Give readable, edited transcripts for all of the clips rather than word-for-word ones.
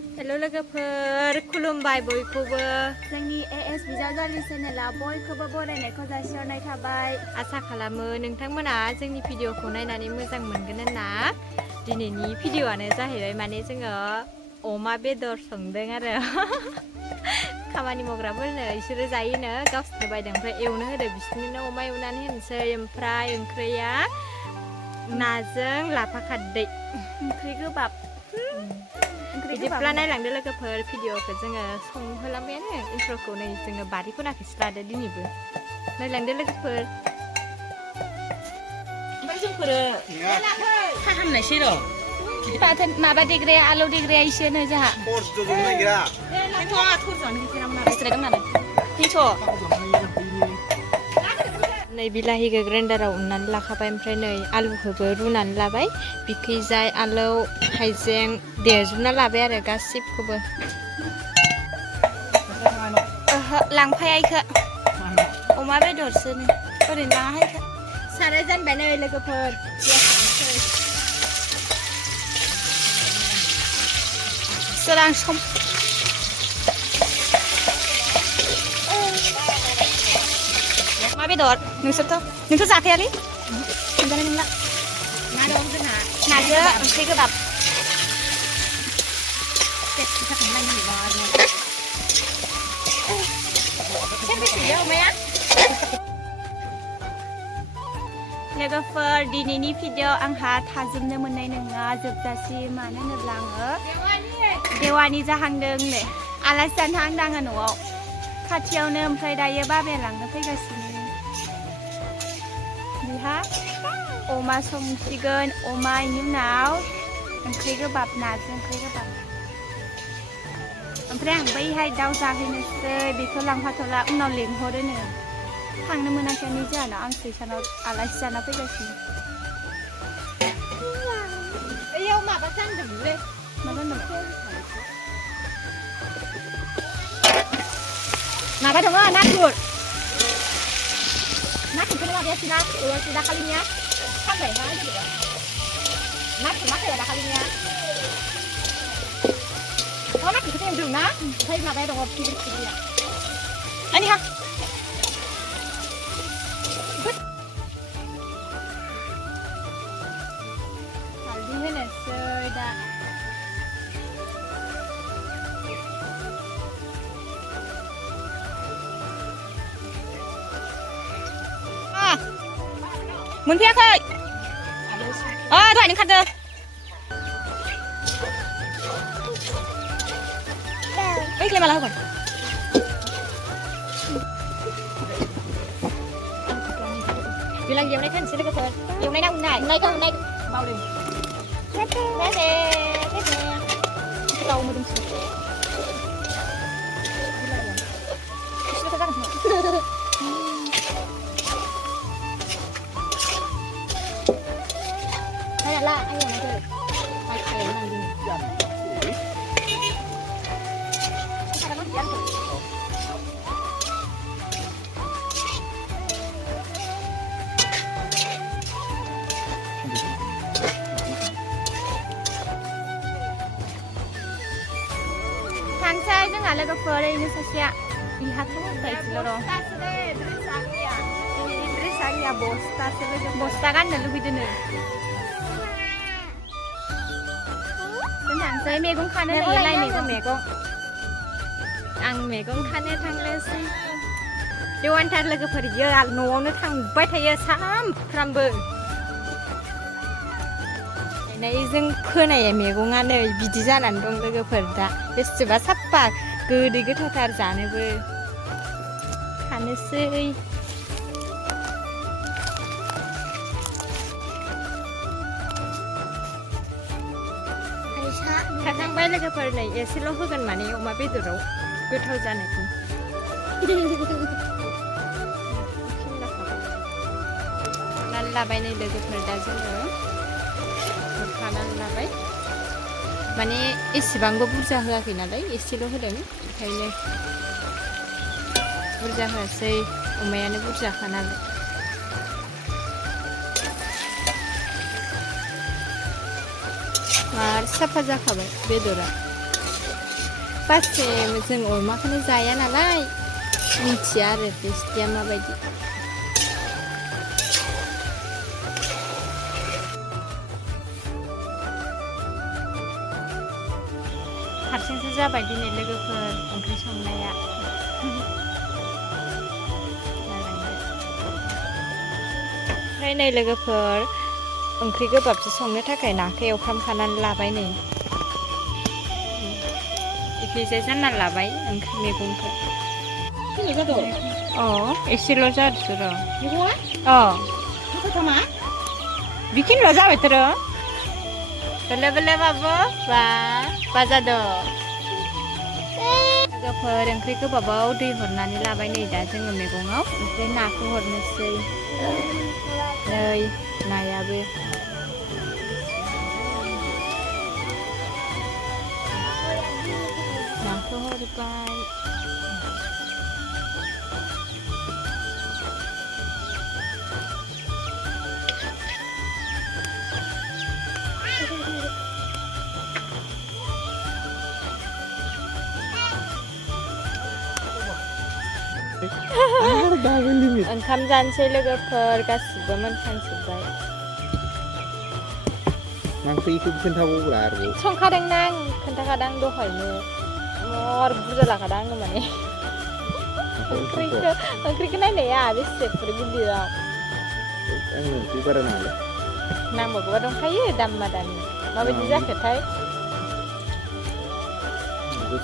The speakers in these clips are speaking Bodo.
हेल' लोगोफोर खुलुमबाय बयखौबो जोंनि AS बिजावजालि चेनेला बयखौबो बरायनायखौ जासिहरनाय थाबाय। आसा खालामो नोंथांमोना जोंनि भिडिअखौ नायनानै मोजां मोनगोन होनना। दिनैनि भिडिअआनो जाहैबाय माने जोङो अमा बेदर संदों आरो खामानि मावग्राफोरनो इसोरो जायोनो गावसोरनो बायदों ओमफ्राय एवनो होदो बिसोरनो अमा एवनानै होनोसै ओमफ्राय ओंख्रिया नाजों लाफा खारदै ओंख्रि गोबाब बिदिब्ला नायलांदो लोगोफोर भिडिअखौ जोङो संहोलांबायानो इन्ट्र'खौ नै जोङो बारि खनाखौसो लादो दिनैबो नायलांदो लोगोफोर ओमफ्राय जोंफोरो फाहामनायसै र' माबा देग्राया आलौ देग्राया इसेनो जोंहा नै बिलाहिखौ ग्राइन्डाराव उननानै लाखाबाय ओमफ्राय नै आलुखौबो रुनानै लाबाय बिखैजाय आलौ हाइजें देजोबना लाबाय आरो गासिबखौबो लांफाया इखो अमा बेदरसो नै ओरैनो लाङाहाय इखो साराय जानबाय नै लोगोफोर सोरां सम अमा बेदर नोंथ' जाखायालै मोनजानाय नंला ना दं जोंहा नाजों ओंख्रि गोबाब लोगोफोर दिनैनि भिडिअ आंहा थाजोबनो मोननाय नङा जोबजासिम मानो होनोब्ला आङो देवानि जाहांदों नै आलासि जानो थांदों आङो न'आव खाथियावनो ओमफ्राय दायो बाबाया लांनो फैगासिनो बिहा अमा संसिगोन अमा इनि उनाव ओंख्रि गोबाब नाजों ओंख्रि गोबाब ओमफ्राय आं बैहाय दाउ जाहैनोसै बेखौ लांफाथ'ला उनाव लेंहरोनो थांनो मोनाखैनो जोंहानाव आं स्टेसनाव आलासि जाना फैगासिनो ओइयाव माबा जानदोंमोनलै माबा होनदोंमोन माबा दङ नाथुरखौनो माबायासैना एवासै दाखालिनिया फानबाय मा जेनेबा नाथुर मा खाया दाखालिनिया नाथुरखौथ' एवदों ना ओमफ्राय माबाया दङ फिदिर फिदिरा आनिहा हालदै होनोसै दा मोनफैयाखै दहायनो खारदों बैखौलाय माला होगोन बिलाइ एवनाय खानोसै लोगोफोर एवनाय ना उननाय बावदों गाव मोदोमसो lah ayo nanti pakai nanti थांसै जोंहा लोगोफोर ओरैनो सासेया बिहाथ' गायफिनल' दं बस्ता गाननो लुगैदोंनो थांसै मैगं खानो लाय मैगं आं मैगं खानो थांनोसै देवानथार लोगोफोर इयो न'आवनो थांबाय थायो सानफ्रामबो जों फोनाय मैगङानो बिदि जानानै दं लोगोफोर दा बेसेबा साफा गोदै गोथावथार जानोबो खानोसै खाखांबाय लोगोफोर नै एसेल' होगोन माने अमा बेदराव गोथाव जानायखौ खानानै लाबाय नै लोगोफोर दा जोङो खानानै लाबाय माने एसेबांबो बुरजा होआखै नालाय एसेल' होदों ओंखायनो बुरजा होआसै अमायानो बुरजाखा नालाय मार साफा जाखाबाय बेदरा पासिम जों अमाखौनो जाया नालाय मिथिया आरो टेस्टिया माबायदि हारसिंसो जाबाय दिनै लोगोफोर ओंख्रि संनाया ओमफ्राय नै लोगोफोर ओंख्रि गोबाबसो संनो थाखाय नाखौ एवफ्रामखानानै लाबाय नै इखैजाय जानना लाबाय ओंख्रि मैगंखौ एसेल' जादों र' बिखिनिल' जाबायथ' र' बेले बेले बाबु बा जादों लोगोफोर ओंख्रि गोबाबाव दै हरनानै लाबाय नै दा जोङो मैगङाव ओमफ्राय नाखौ हरनोसै नै नायाबो नाखौ हरबाय ओंखाम जानोसै लोगोफोर गासिबो मोनखांजोब्बाय ओंख्रिखौ खोन्थाबावब्रा आरोबाव संखादोंना आं खोन्थाखादों दहायनो मर बुरजा लाखादों आङो माने ओंख्रिखौ नायनाया बेसे फुर गिदिराव आंनो ओंख्रि बारा नांगौ नांबावगौबा दंखायो दामा दामि माबायदि जाखोथाय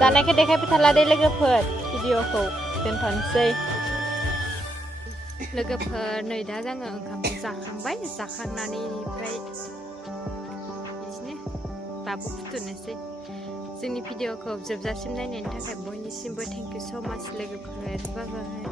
जानायखौ देखायबाय थाला दे लोगोफोर भिडिअखौ दोनथ'नोसै लोगोफोर नै दा जोङो ओंखामखौ जाखांबाय जाखांनानै ओमफ्राय बिदिनो बाबु फुथुनोसै जोंनि भिडिअखौ जोबजासिम नायनायनि थाखाय बयनिसिमबो थेंक इउ स' माच लोगोफोर बाय बाय